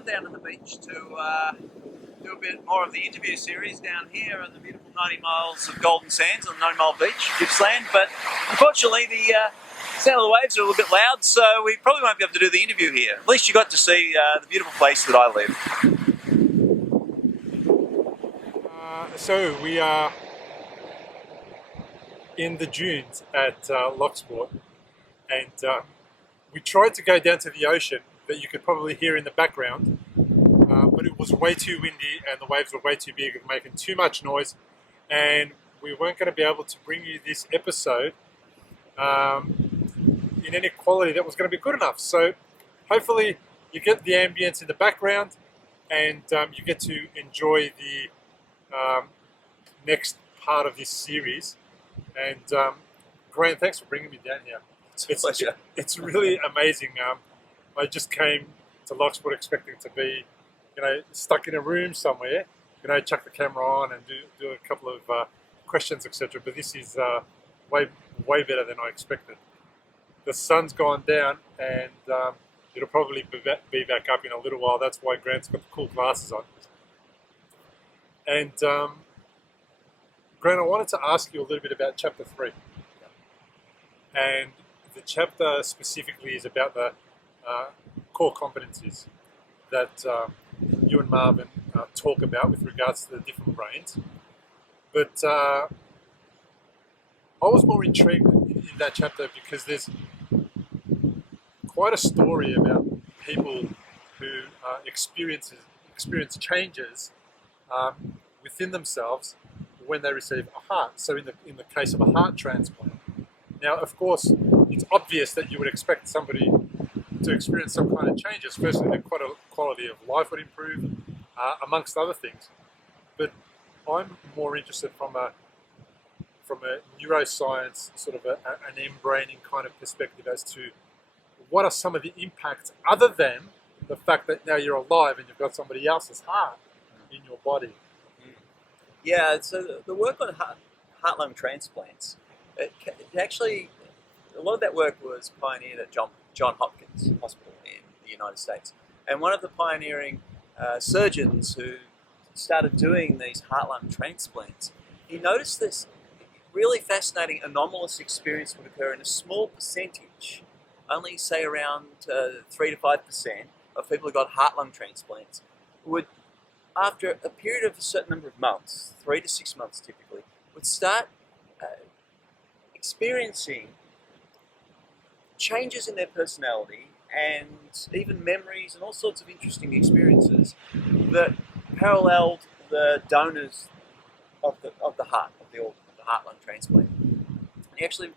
come down to the beach to do a bit more of the interview series down here at the beautiful 90 miles of Golden Sands on 90 Mile Beach, Gippsland. But unfortunately, the sound of the waves are a little bit loud, so we probably won't be able to do the interview here. At least you got to see the beautiful place that I live. So we are in the dunes at Locksport, and we tried to go down to the ocean that you could probably hear in the background, but it was way too windy and the waves were way too big and making too much noise, and we weren't going to be able to bring you this episode in any quality that was going to be good enough. So hopefully you get the ambience in the background and you get to enjoy the next part of this series. And Grant, thanks for bringing me down here. It's really amazing. I just came to Locksport expecting to be, stuck in a room somewhere, chuck the camera on and do a couple of questions, etc. But this is way better than I expected. The sun's gone down, and it'll probably be back up in a little while. That's why Grant's got the cool glasses on. And Grant, I wanted to ask you a little bit about Chapter 3. And the chapter specifically is about the core competencies that you and Marvin talk about with regards to the different brains. But I was more intrigued in that chapter because there's quite a story about people who experience changes within themselves when they receive a heart. So in the case of a heart transplant. Now, of course, it's obvious that you would expect somebody to experience some kind of changes. Firstly, their quality of life would improve, amongst other things. But I'm more interested from a neuroscience, sort of an mBraining kind of perspective as to what are some of the impacts other than the fact that now you're alive and you've got somebody else's heart in your body. Yeah, so the work on heart-lung transplants, it actually, a lot of that work was pioneered at John Hopkins Hospital in the United States. And one of the pioneering surgeons who started doing these heart-lung transplants, he noticed this really fascinating anomalous experience would occur in a small percentage, only say around 3 to 5% of people who got heart-lung transplants would, after a period of a certain number of months, 3 to 6 months typically, would start experiencing changes in their personality and even memories and all sorts of interesting experiences that paralleled the donors of the heart, of the organ, of the heart-lung transplant. And he actually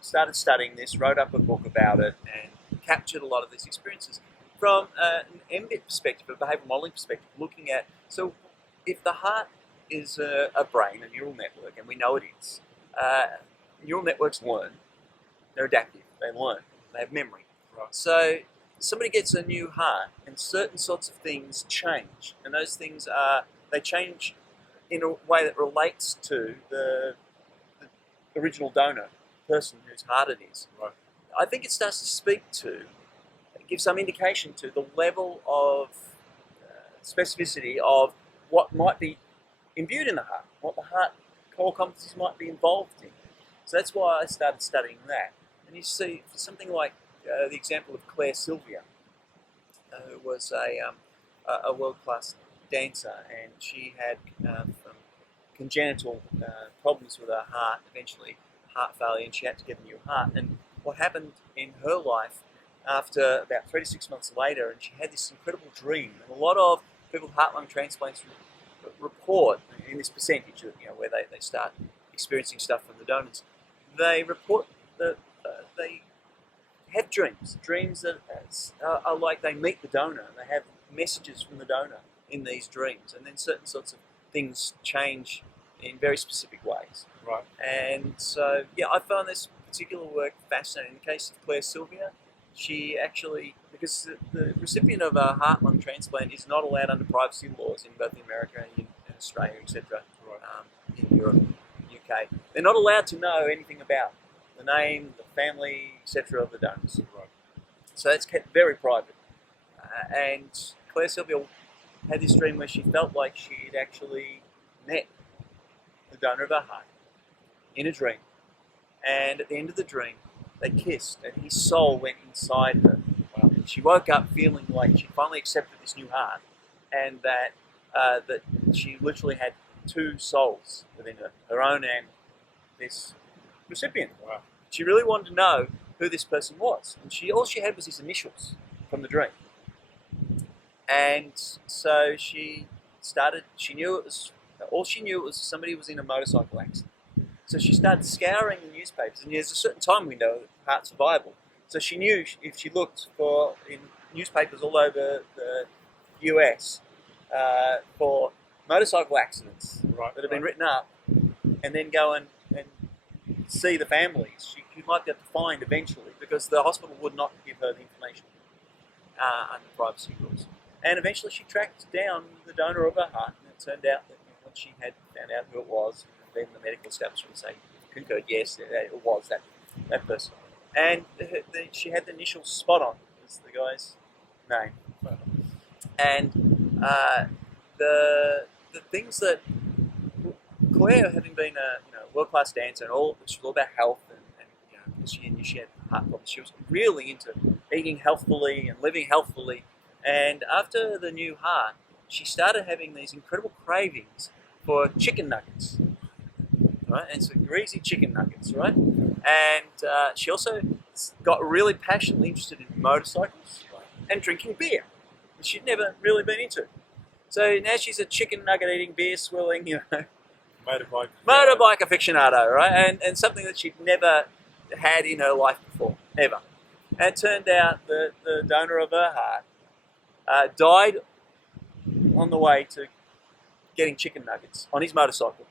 started studying this, wrote up a book about it, and captured a lot of these experiences from an MBIT perspective, a behavioural modelling perspective, looking at, so if the heart is a brain, a neural network, and we know it is, neural networks learn, they're adaptive, they learn, they have memory. Right. So somebody gets a new heart and certain sorts of things change, and those things they change in a way that relates to the original donor, person whose heart it is. Right. I think it starts to speak to, give some indication to the level of specificity of what might be imbued in the heart, what the heart core competencies might be involved in. So that's why I started studying that. And you see, for something like the example of Claire Sylvia, who was a world-class dancer, and she had some congenital problems with her heart, eventually heart failure, and she had to get a new heart. And what happened in her life after about 3 to 6 months later, and she had this incredible dream. And a lot of people with heart-lung transplants report in this percentage, where they start experiencing stuff from the donors. They report that they have dreams that are like they meet the donor, and they have messages from the donor in these dreams, and then certain sorts of things change in very specific ways. Right. And so, I found this particular work fascinating. In the case of Claire Sylvia, she actually, because the recipient of a heart-lung transplant is not allowed under privacy laws in both America and in Australia, etc., in Europe, UK. They're not allowed to know anything about the name, the family, etc. of the donors. Right. So it's kept very private. And Claire Sylvia had this dream where she felt like she'd actually met the donor of her heart in a dream. And at the end of the dream, they kissed, and his soul went inside her. She woke up feeling like she finally accepted this new heart, and that she literally had two souls within her own and this recipient. Wow. She really wanted to know who this person was, and all she had was his initials from the dream. And so she knew it was, all she knew was somebody was in a motorcycle accident. So she started scouring the newspapers, and there's a certain time window that hearts are viable. So she knew if she looked in newspapers all over the US for motorcycle accidents that have been written up, and then go and see the families, she might be able to find eventually, because the hospital would not give her the information under privacy rules. And eventually she tracked down the donor of her heart, and it turned out that once she had found out who it was, then the medical establishment concurred, yes, it was that person. And she had the initial spot on, was the guy's name. And the things that Claire, having been a world-class dancer and she was all about health, and she knew she had heart problems, she was really into eating healthfully and living healthfully. And after the new heart, she started having these incredible cravings for chicken nuggets, right? And some greasy chicken nuggets, right? And she also got really passionately interested in motorcycles and drinking beer, which she'd never really been into. So now she's a chicken nugget eating, beer swilling, motorbike aficionado, right? And something that she'd never had in her life before, ever. And it turned out that the donor of her heart died on the way to getting chicken nuggets on his motorcycle.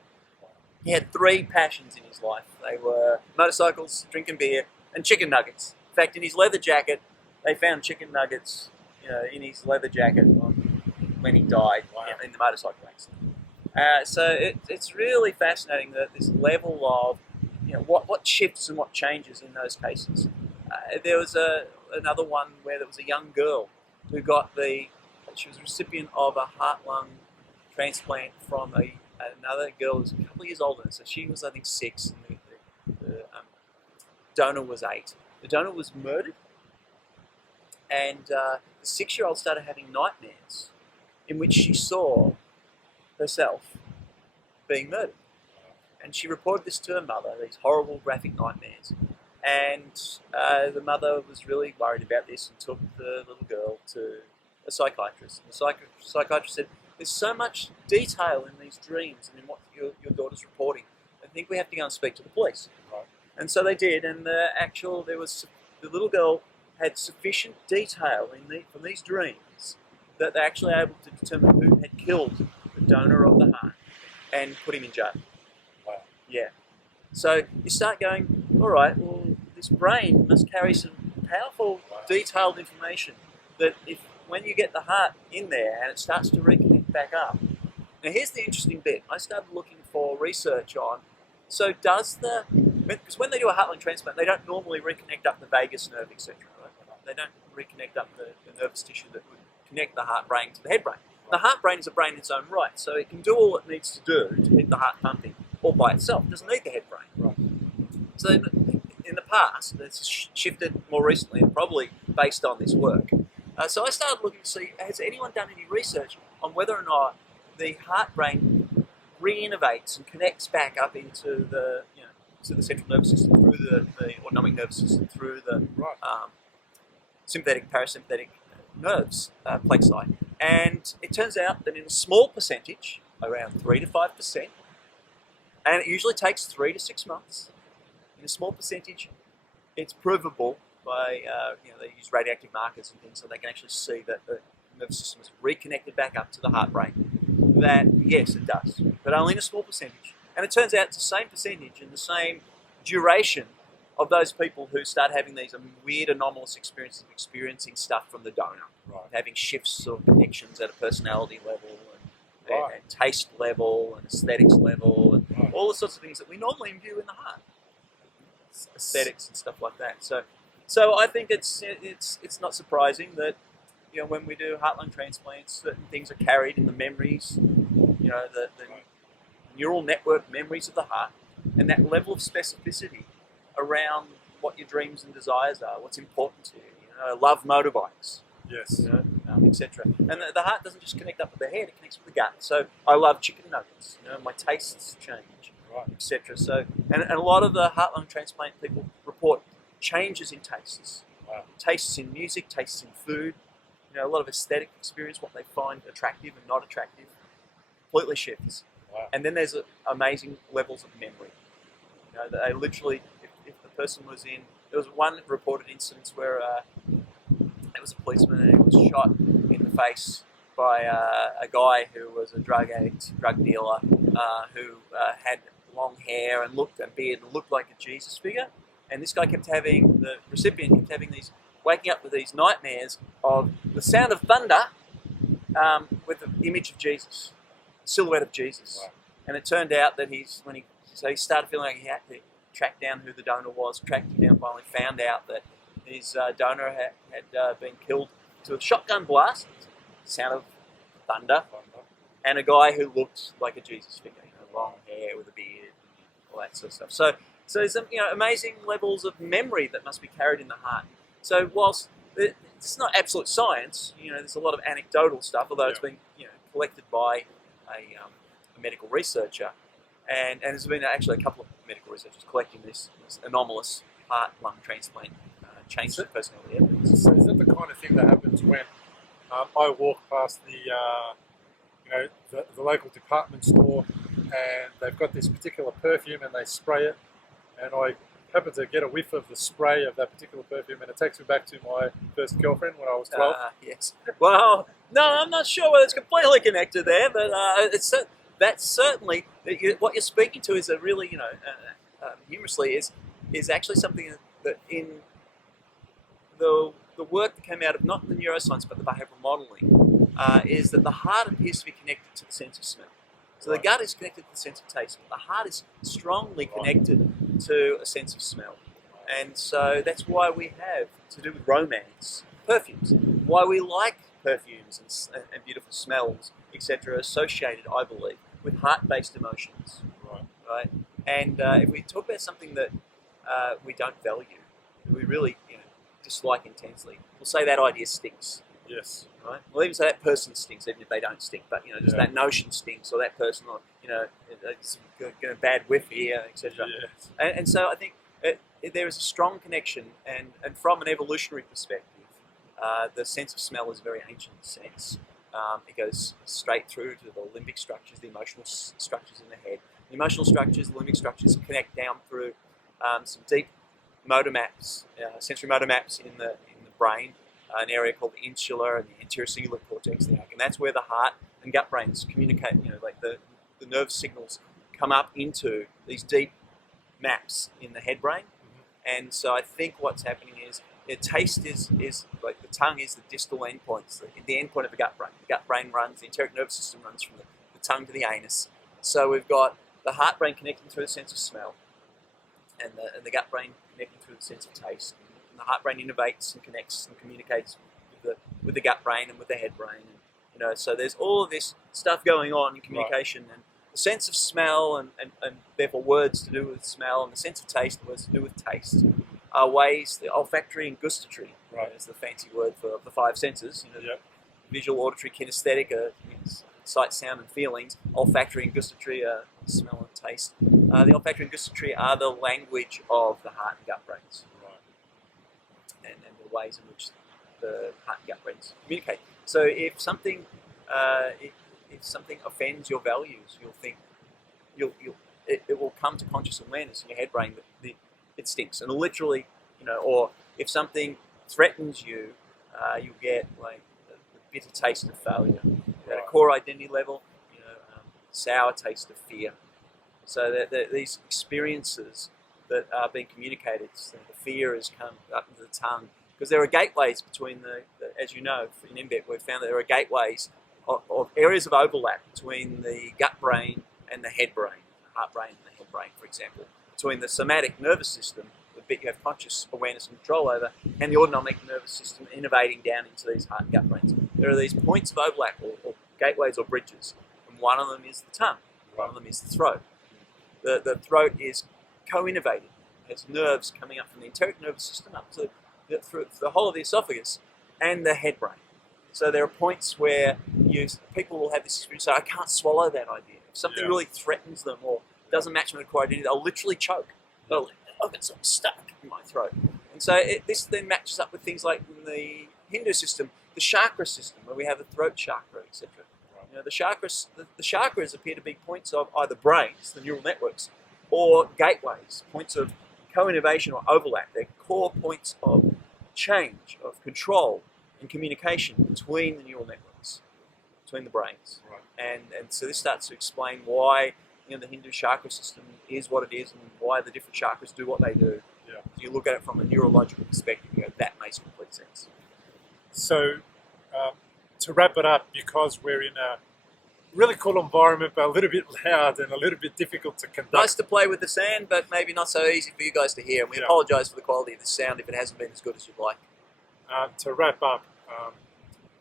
He had three passions in his life. They were motorcycles, drinking beer, and chicken nuggets. In fact, in his leather jacket, they found chicken nuggets, in his leather jacket when he died in the motorcycle accident. So it's really fascinating that this level of what shifts and what changes in those cases. There was another one where there was a young girl who she was a recipient of a heart-lung transplant from another girl who was a couple of years older. So she was, I think, 6, and the donor was 8. The donor was murdered, and the 6-year-old started having nightmares in which she saw herself being murdered. And she reported this to her mother, these horrible graphic nightmares. And the mother was really worried about this and took the little girl to a psychiatrist. And the psychiatrist said, there's so much detail in these dreams and in what your daughter's reporting. I think we have to go and speak to the police. Right. And so they did, and the little girl had sufficient detail from these dreams that they're actually able to determine who had killed the donor of the heart and put him in jail. Wow. Yeah. So you start going, all right, well, this brain must carry some powerful, detailed information that when you get the heart in there and it starts to reconnect back up. Now here's the interesting bit. I started looking for research on, so because when they do a heart-lung transplant, they don't normally reconnect up the vagus nerve, etc. Right? They don't reconnect up the nervous tissue that would connect the heart brain to the head brain. The heart brain is a brain in its own right, so it can do all it needs to do to keep the heart pumping all by itself. It doesn't need the head brain. Right. So in the past, it's shifted more recently, and probably based on this work. So I started looking to see, has anyone done any research on whether or not the heart brain re-innovates and connects back up into the to the central nervous system through the autonomic nervous system through the sympathetic parasympathetic nerves plexi. And it turns out that in a small percentage, around 3 to 5%, and it usually takes 3 to 6 months, in a small percentage, it's provable by, they use radioactive markers and things so they can actually see that the nervous system is reconnected back up to the heart brain. That, yes, it does, but only in a small percentage. And it turns out it's the same percentage and the same duration of those people who start having these weird anomalous experiences of experiencing stuff from the donor, having shifts or connections at a personality level and taste level and aesthetics level and all the sorts of things that we normally view in the heart, aesthetics and stuff like that. So I think it's not surprising that when we do heart-lung transplants, certain things are carried in the memories, the neural network memories of the heart, and that level of specificity around what your dreams and desires are, what's important to you. Love motorbikes, Yes. etc. And the heart doesn't just connect up with the head; it connects with the gut. So I love chicken nuggets. My tastes change, Right. etc. So, and a lot of the heart-lung transplant people report changes in tastes, Wow. tastes in music, tastes in food. A lot of aesthetic experience, what they find attractive and not attractive, completely shifts. Wow. And then there's amazing levels of memory. They literally, if the person was in, there was one reported instance where it was a policeman and he was shot in the face by a guy who was a drug addict, drug dealer, who had long hair and beard and looked like a Jesus figure. And this guy the recipient kept having waking up with these nightmares of the sound of thunder with the image of Jesus, silhouette of Jesus. Wow. And it turned out that he started feeling like he had to track down who the donor was, tracked him down, finally found out that his donor had been killed to a shotgun blast, sound of thunder, and a guy who looked like a Jesus figure, long hair with a beard, all that sort of stuff. So there's some amazing levels of memory that must be carried in the heart. So whilst it's not absolute science, there's a lot of anecdotal stuff, although it's been collected by a medical researcher, and there's been actually a couple of medical researchers collecting this anomalous heart-lung transplant change of personality evidence. So is that the kind of thing that happens when I walk past the local department store and they've got this particular perfume and they spray it, and I happen to get a whiff of the spray of that particular perfume and it takes me back to my first girlfriend when I was 12? Yes. Well, no, I'm not sure whether it's completely connected there, but that's certainly what you're speaking to is a really, humorously, is actually something that in the work that came out of not the neuroscience but the behavioural modelling is that the heart appears to be connected to the sense of smell. So the gut is connected to the sense of taste, but the heart is strongly connected to a sense of smell. And so that's why we have, to do with romance, perfumes. Why we like perfumes and beautiful smells, etc., associated, I believe, with heart-based emotions. Right? And if we talk about something that we don't value, we really dislike intensely, we'll say that idea stinks. Yes. Right? We'll even say that person stinks, even if they don't stink. But just that notion stinks, or that person, or it's got a bad whiff here, etc. Yes. And so I think there is a strong connection, and from an evolutionary perspective, the sense of smell is a very ancient sense. It goes straight through to the limbic structures, the emotional structures in the head. The emotional structures, the limbic structures connect down through some deep motor maps, sensory motor maps in the brain. An area called the insular and the anterior cingulate cortex, and that's where the heart and gut brains communicate. Like the nerve signals come up into these deep maps in the head brain, and so I think what's happening is taste is like the tongue is the distal endpoint, the endpoint of the gut brain. The gut brain runs, the enteric nervous system runs from the tongue to the anus. So we've got the heart brain connecting through the sense of smell, and the gut brain connecting through the sense of taste. The heart brain innervates and connects and communicates with the gut brain and with the head brain, and so there's all of this stuff going on in communication, and the sense of smell and therefore words to do with smell, and the sense of taste, words to do with taste, are ways, the olfactory and gustatory, is the fancy word for the five senses, visual, auditory, kinesthetic, sight, sound and feelings. Olfactory and gustatory are smell and taste. The olfactory and gustatory are the language of the heart and gut brains. And the ways in which the heart and gut brains communicate. So if something offends your values, you'll think it will come to conscious awareness in your head brain that it stinks, and literally, or if something threatens you, you'll get like the bitter taste of failure at a core identity level. Sour taste of fear. So these experiences that are being communicated, so the fear has come up into the tongue, because there are gateways between as you know, in MBET we've found that there are gateways or areas of overlap between the gut brain and the head brain, the heart brain and the head brain, for example, between the somatic nervous system, the bit you have conscious awareness and control over, and the autonomic nervous system innovating down into these heart and gut brains. There are these points of overlap, or gateways or bridges, and one of them is the tongue, one of them is the throat. The throat is co-innovated. It has nerves coming up from the enteric nervous system up to through the whole of the esophagus and the head brain. So there are points where people will have this experience, say, I can't swallow that idea. If something really threatens them or doesn't match my core identity, they'll literally choke. I've got something stuck in my throat. And so this then matches up with things like in the Hindu system, the chakra system, where we have a throat chakra, etc. You know, the chakras appear to be points of either brains, the neural networks, or gateways, points of co-innovation or overlap. They're core points of change, of control and communication between the neural networks, between the brains. And so this starts to explain why the Hindu chakra system is what it is and why the different chakras do what they do. So you look at it from a neurological perspective, you go, that makes complete sense. So to wrap it up, because we're in a really cool environment, but a little bit loud and a little bit difficult to conduct. Nice to play with the sand, but maybe not so easy for you guys to hear. And we apologise for the quality of the sound if it hasn't been as good as you'd like. To wrap up,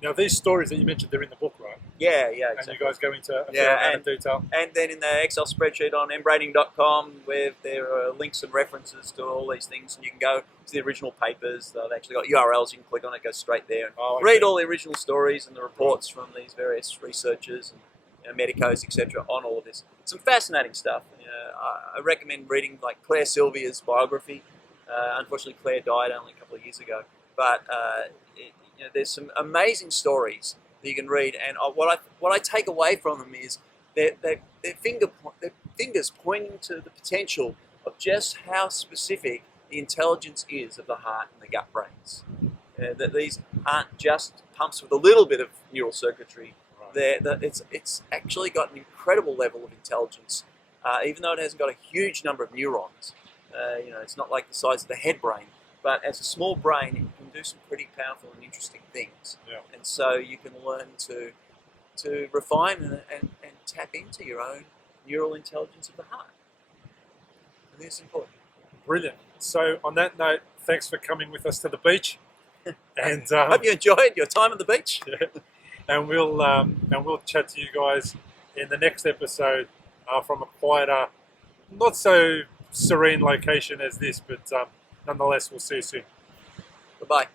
now these stories that you mentioned, they're in the book, right? Yeah, exactly. And you guys go into a fair amount of detail. And then in the Excel spreadsheet on mBraining.com, where there are links and references to all these things, and you can go to the original papers. They've actually got URLs. You can click on it, go straight there, and read all the original stories and the reports from these various researchers and medicos, etc. on all of this. Some fascinating stuff. I recommend reading like Claire Sylvia's biography. Unfortunately, Claire died only a couple of years ago. But there's some amazing stories that you can read, and what I take away from them is their fingers pointing to the potential of just how specific the intelligence is of the heart and the gut brains. That these aren't just pumps with a little bit of neural circuitry. It's actually got an incredible level of intelligence, even though it hasn't got a huge number of neurons. It's not like the size of the head brain. But as a small brain, it can do some pretty powerful and interesting things. And so you can learn to refine and tap into your own neural intelligence of the heart. I think it's important. Brilliant. So on that note, thanks for coming with us to the beach. And hope you enjoyed your time at the beach. And we'll chat to you guys in the next episode from a quieter, not so serene location as this, but nonetheless, we'll see you soon. Bye-bye.